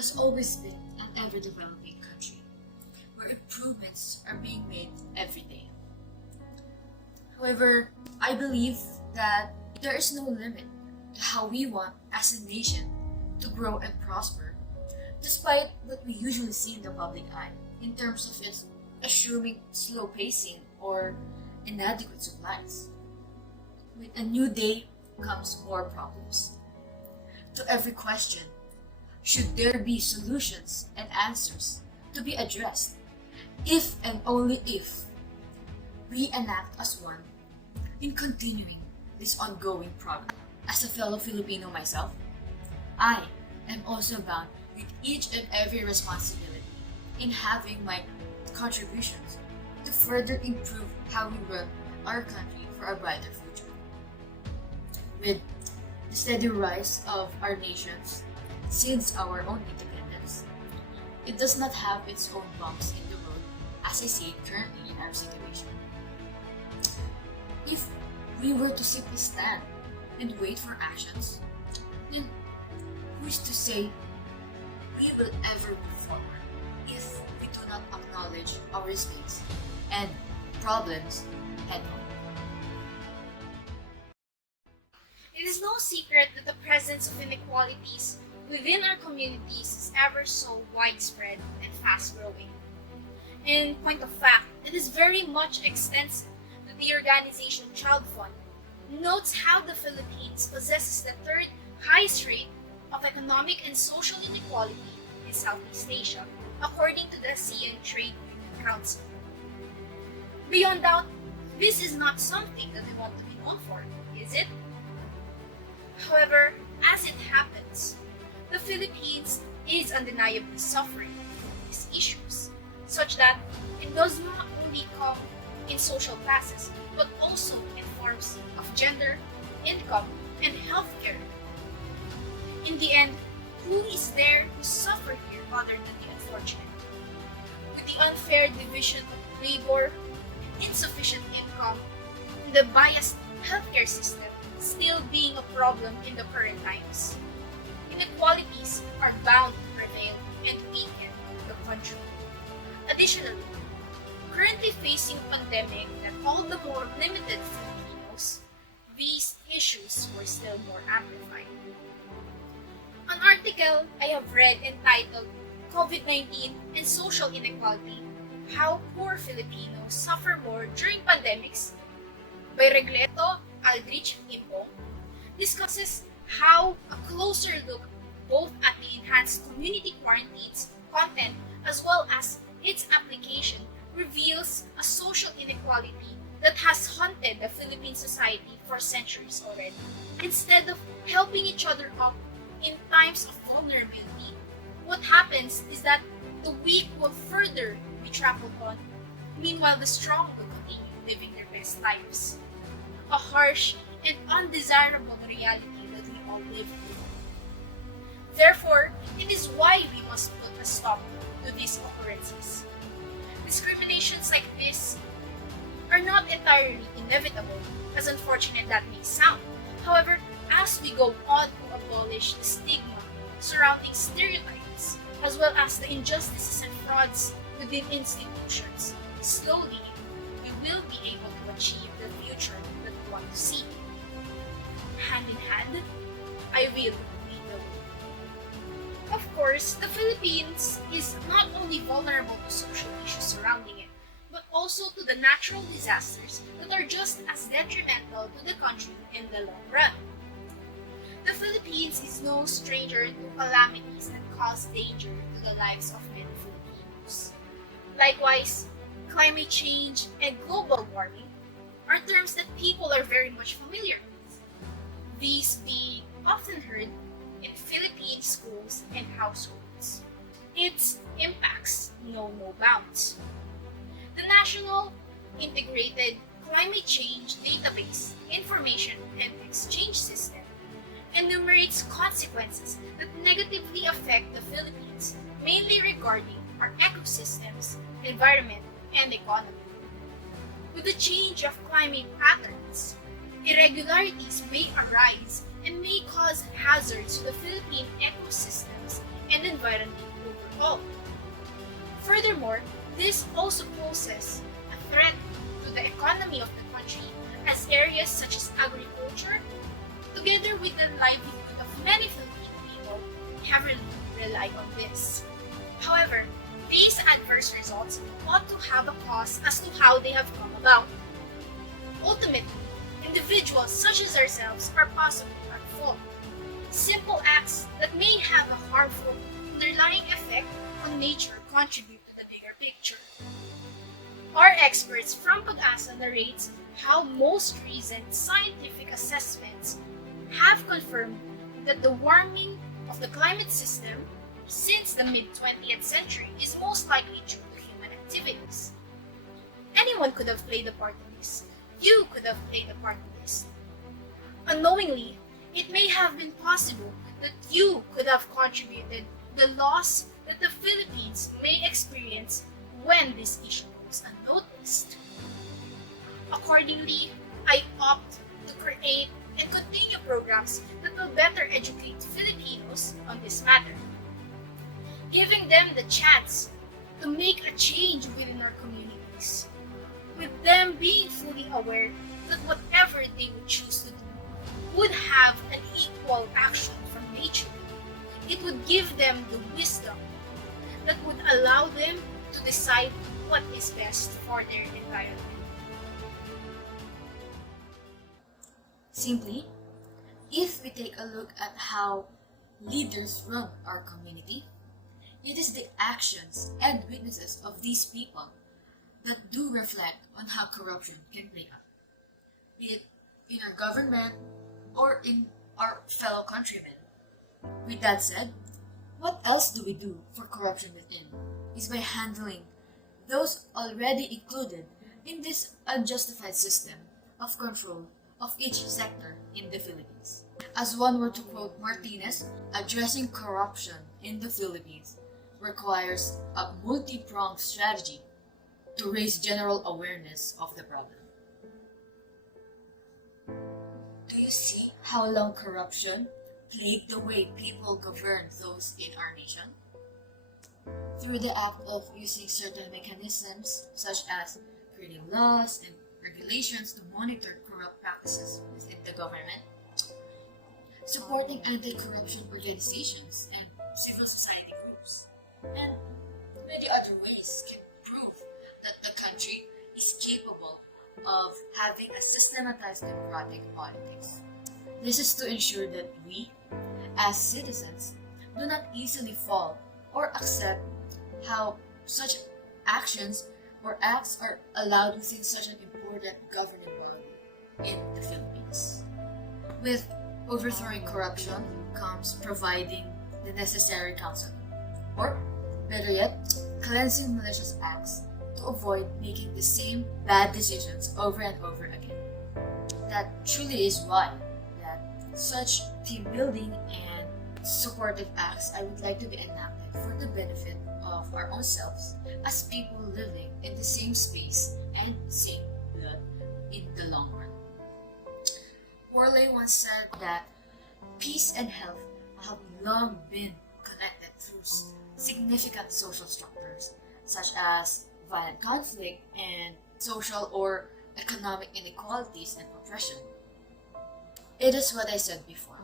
has always been an ever-developing country, where improvements are being made every day. However, I believe that there is no limit to how we want as a nation to grow and prosper, despite what we usually see in the public eye in terms of its assuming slow pacing or inadequate supplies. With a new day comes more problems. To every question, should there be solutions and answers to be addressed if and only if we enact as one in continuing this ongoing progress. As a fellow Filipino myself, I am also bound with each and every responsibility in having my contributions to further improve how we run our country for a brighter future. With the steady rise of our nations since our own independence, it does not have its own bumps in the road as I see it currently in our situation. If we were to simply stand and wait for actions, then who's to say we will ever move forward if we do not acknowledge our mistakes and problems head on? It is no secret that the presence of inequalities within our communities is ever so widespread and fast-growing. In point of fact, it is very much extensive that the organization Child Fund notes how the Philippines possesses the third highest rate of economic and social inequality in Southeast Asia, according to the ASEAN Trade Union Council. Beyond doubt, this is not something that we want to be known for, is it? However, as it happens, the Philippines is undeniably suffering from these issues, such that it does not only come in social classes, but also in forms of gender, income, and healthcare. In the end, who is there to suffer here other than the unfortunate? With the unfair division of labor, insufficient income, and the biased healthcare system still being a problem in the current times, inequalities are bound to prevail and weaken the country. Additionally, currently facing a pandemic that all the more limited Filipinos, these issues were still more amplified. An article I have read entitled COVID-19 and Social Inequality, How Poor Filipinos Suffer More During Pandemics by Regleto Aldrich Impo discusses how a closer look both at the enhanced community quarantines content as well as its application reveals a social inequality that has haunted the Philippine society for centuries already. Instead of helping each other up in times of vulnerability, what happens is that the weak will further be trampled on, meanwhile the strong will continue living their best lives. A harsh and undesirable reality that we all live with. Therefore, it is why we must put a stop to these occurrences. Discriminations like this are not entirely inevitable, as unfortunate that may sound. However, as we go on to abolish the stigma surrounding stereotypes, as well as the injustices and frauds within institutions, slowly we will be able to achieve the future that we want to see. Hand in hand, I will lead the way. Of course, the Philippines is not only vulnerable to social issues surrounding it, but also to the natural disasters that are just as detrimental to the country in the long run. The Philippines is no stranger to calamities that cause danger to the lives of many Filipinos. Likewise, climate change and global warming are terms that people are very much familiar with. These being often heard in Philippine schools and households. Its impacts know no bounds. The National Integrated Climate Change Database Information and Exchange System enumerates consequences that negatively affect the Philippines, mainly regarding our ecosystems, environment, and economy. With the change of climate patterns, irregularities may arise and may cause hazards to the Philippine ecosystems and environment overall. Furthermore, this also poses a threat to the economy of the country, as areas such as agriculture, together with the livelihood of many Filipino people, heavily rely on this. However, these adverse results ought to have a cause as to how they have come about. Ultimately, individuals such as ourselves are possibly at fault. Simple acts that may have a harmful underlying effect on nature contribute to the bigger picture. Our experts from Pag-asa narrates how most recent scientific assessments have confirmed that the warming of the climate system since the mid-20th century is most likely due to human activities. Anyone could have played a part in this. You could have played a part in this. Unknowingly, it may have been possible that you could have contributed the loss that the Philippines may experience when this issue goes unnoticed. Accordingly, I opt to create and continue programs that will better educate Filipinos on this matter, giving them the chance to make a change within our communities, with them being fully aware that whatever they would choose to do would have an equal action from nature. It would give them the wisdom that would allow them to decide what is best for their environment. Simply, if we take a look at how leaders run our community, it is the actions and witnesses of these people that do reflect on how corruption can play out, be it in our government or in our fellow countrymen. With that said, what else do we do for corruption within is by handling those already included in this unjustified system of control of each sector in the Philippines. As one were to quote Martinez, addressing corruption in the Philippines requires a multi-pronged strategy to raise general awareness of the problem. Do you see how long corruption plagued the way people govern those in our nation? Through the act of using certain mechanisms such as creating laws and regulations to monitor corrupt practices within the government, supporting anti-corruption organizations and civil society groups, and many other ways can prove that the country is capable of having a systematized democratic politics. This is to ensure that we, as citizens, do not easily fall or accept how such actions or acts are allowed within such an important governing body in the Philippines. With overthrowing corruption comes providing the necessary counsel, or better yet, cleansing malicious acts to avoid making the same bad decisions over and over again. That truly is why that such team building and supportive acts I would like to be enacted for the benefit of our own selves as people living in the same space and same blood in the long run. Worley once said that peace and health have long been connected through significant social structures such as violent conflict and social or economic inequalities and oppression. It is what I said before.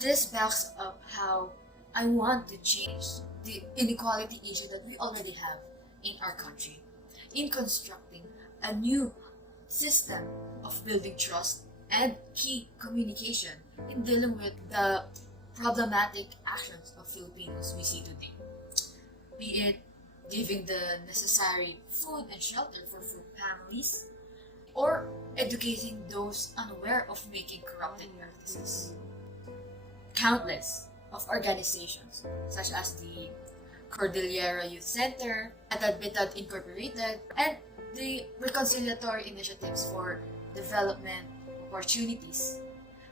This backs up how I want to change the inequality issue that we already have in our country in constructing a new system of building trust and key communication in dealing with the problematic actions of Filipinos we see today. Be it giving the necessary food and shelter for food families, or educating those unaware of making corrupted practices. Countless of organizations such as the Cordillera Youth Center, Pandapatan Incorporated, and the Reconciliatory Initiatives for Development Opportunities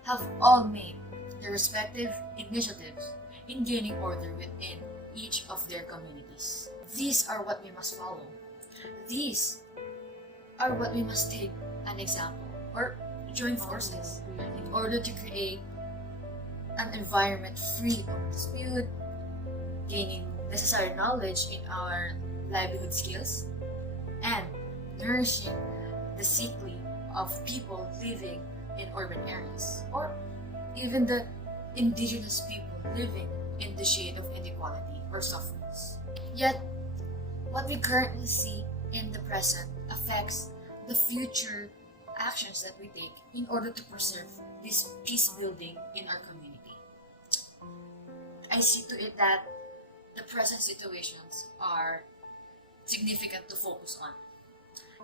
have all made their respective initiatives in gaining order within each of their communities. These are what we must follow. These are what we must take an example or join forces in order to create an environment free of dispute, gaining necessary knowledge in our livelihood skills, and nourishing the sickly of people living in urban areas, or even the indigenous people living in the shade of inequality or sufferings. Yet, what we currently see in the present affects the future actions that we take in order to preserve this peace building in our community. I see to it that the present situations are significant to focus on,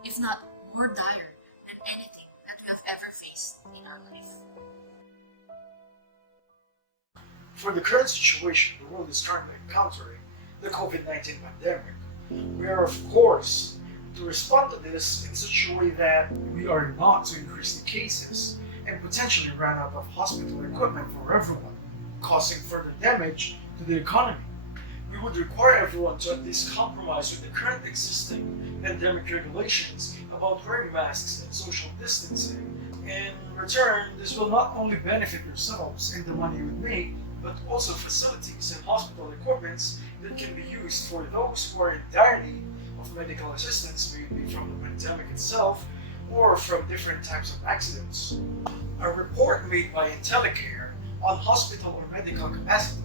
if not more dire than anything that we have ever faced in our life. For the current situation the world is currently encountering, the COVID-19 pandemic, we are of course to respond to this in such a way that we are not to increase the cases and potentially run out of hospital equipment for everyone, causing further damage to the economy. We would require everyone to at least compromise with the current existing pandemic regulations about wearing masks and social distancing. In return, this will not only benefit yourselves and the money you would make, but also facilities and hospital equipments that can be used for those who are in dire need of medical assistance, maybe from the pandemic itself or from different types of accidents. A report made by IntelliCare on hospital or medical capacity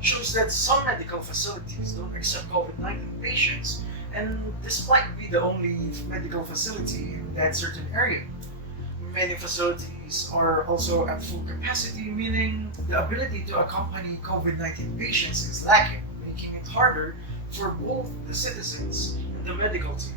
shows that some medical facilities don't accept COVID-19 patients, and this might be the only medical facility in that certain area. Many facilities are also at full capacity, meaning the ability to accompany COVID-19 patients is lacking, making it harder for both the citizens and the medical team.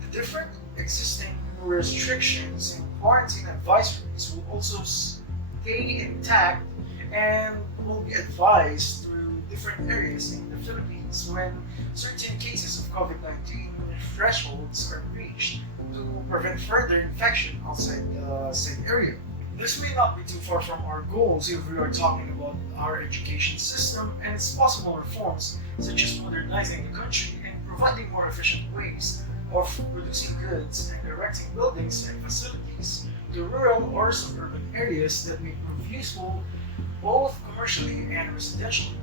The different existing restrictions and quarantine advisories will also stay intact and will be advised through different areas in the Philippines when certain cases of COVID-19 thresholds are reached to prevent further infection outside the same area. This may not be too far from our goals if we are talking about our education system and its possible reforms, such as modernizing the country and providing more efficient ways of producing goods and erecting buildings and facilities to rural or suburban areas that may prove useful both commercially and residentially.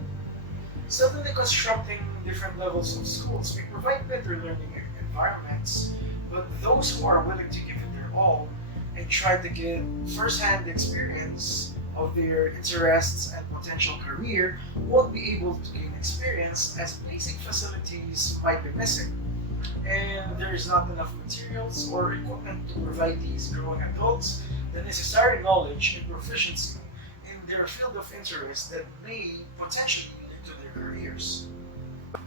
Suddenly constructing different levels of schools may provide better learning environments, but those who are willing to give it their all and try to get first-hand experience of their interests and potential career won't be able to gain experience as basic facilities might be missing, and there is not enough materials or equipment to provide these growing adults the necessary knowledge and proficiency in their field of interest that may potentially lead to their careers.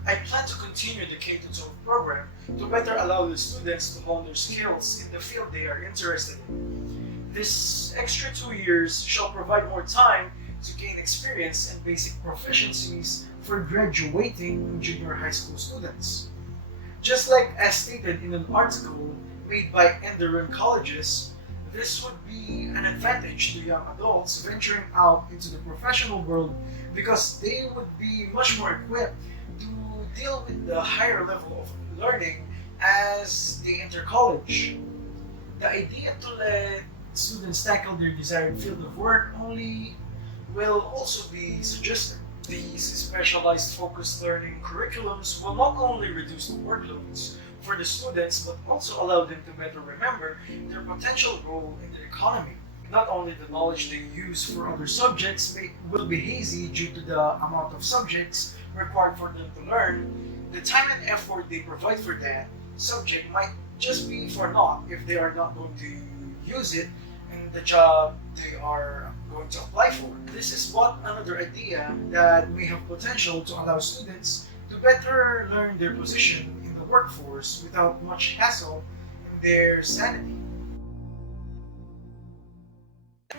I plan to continue the K-12 program to better allow the students to hone their skills in the field they are interested in. This extra 2 years shall provide more time to gain experience and basic proficiencies for graduating junior high school students. Just like as stated in an article made by Enderun Colleges, this would be an advantage to young adults venturing out into the professional world because they would be much more equipped to deal with the higher level of learning as they enter college. The idea to let students tackle their desired field of work only will also be suggested. These specialized focused learning curriculums will not only reduce the workloads for the students but also allow them to better remember their potential role in the economy. Not only the knowledge they use for other subjects will be hazy due to the amount of subjects required for them to learn, the time and effort they provide for that subject might just be for naught if they are not going to use it in the job they are going to apply for. This is but another idea that may have potential to allow students to better learn their position in the workforce without much hassle in their sanity.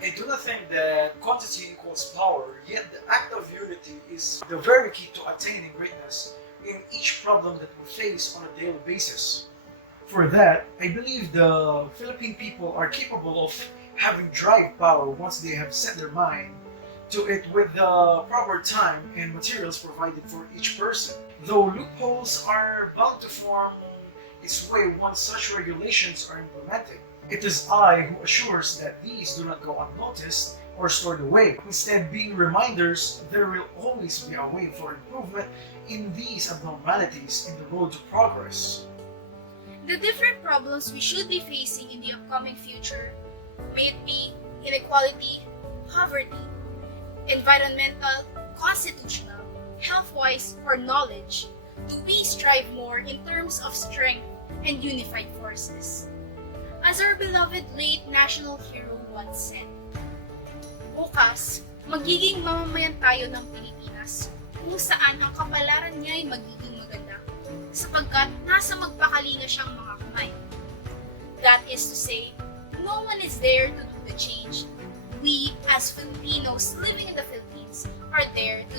I do not think that quantity equals power, yet the act of unity is the very key to attaining greatness in each problem that we face on a daily basis. For that, I believe the Philippine people are capable of having drive power once they have set their mind to it with the proper time and materials provided for each person. Though loopholes are bound to form its way once such regulations are implemented. It is I who assures that these do not go unnoticed or stored away. Instead, being reminders, there will always be a way for improvement in these abnormalities in the road to progress. The different problems we should be facing in the upcoming future, may it be inequality, poverty, environmental, constitutional, health-wise, or knowledge, do we strive more in terms of strength and unified forces? As our beloved late national hero once said, bukas, magiging mamamayan tayo ng Pilipinas kung saan ang kapalaran niya ay magiging maganda sapagkat nasa magpakali na siyang mga kamay. That is to say, no one is there to do the change. We, as Filipinos living in the Philippines, are there to